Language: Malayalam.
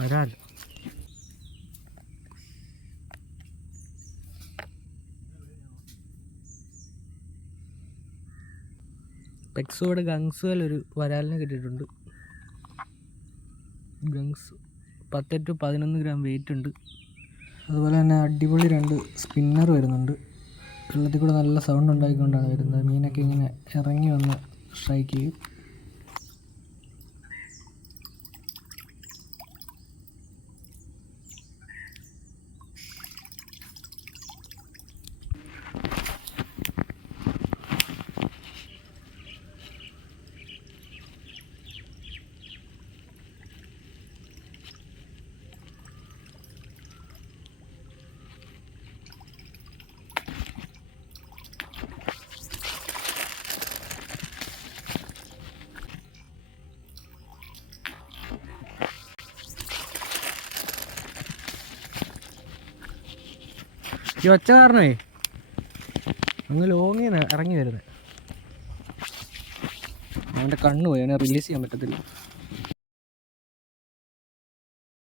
വരാൽ. പെക്സോയുടെ ഗങ്സുകൾ ഒരു വരാലിനെ കിട്ടിയിട്ടുണ്ട്. ഗങ്സ് 10 to 11 ഗ്രാം വെയിറ്റ് ഉണ്ട്. അതുപോലെ തന്നെ അടിപൊളി 2 സ്പിന്നർ വരുന്നുണ്ട്. വെള്ളത്തിൽ കൂടെ നല്ല സൗണ്ട് ഉണ്ടാക്കിക്കൊണ്ടാണ് വരുന്നത്. മീനൊക്കെ ഇങ്ങനെ ഇറങ്ങി വന്ന് സ്ട്രൈക്ക് ചെയ്യും. ഈ ഒച്ച കാരണമേ അങ്ങ് ലോങ്ങിന്ന് ഇറങ്ങി വരുന്നത്. അവൻ്റെ കണ്ണ് പോയി, അവനെ റിലീസ് ചെയ്യാൻ പറ്റത്തില്ല.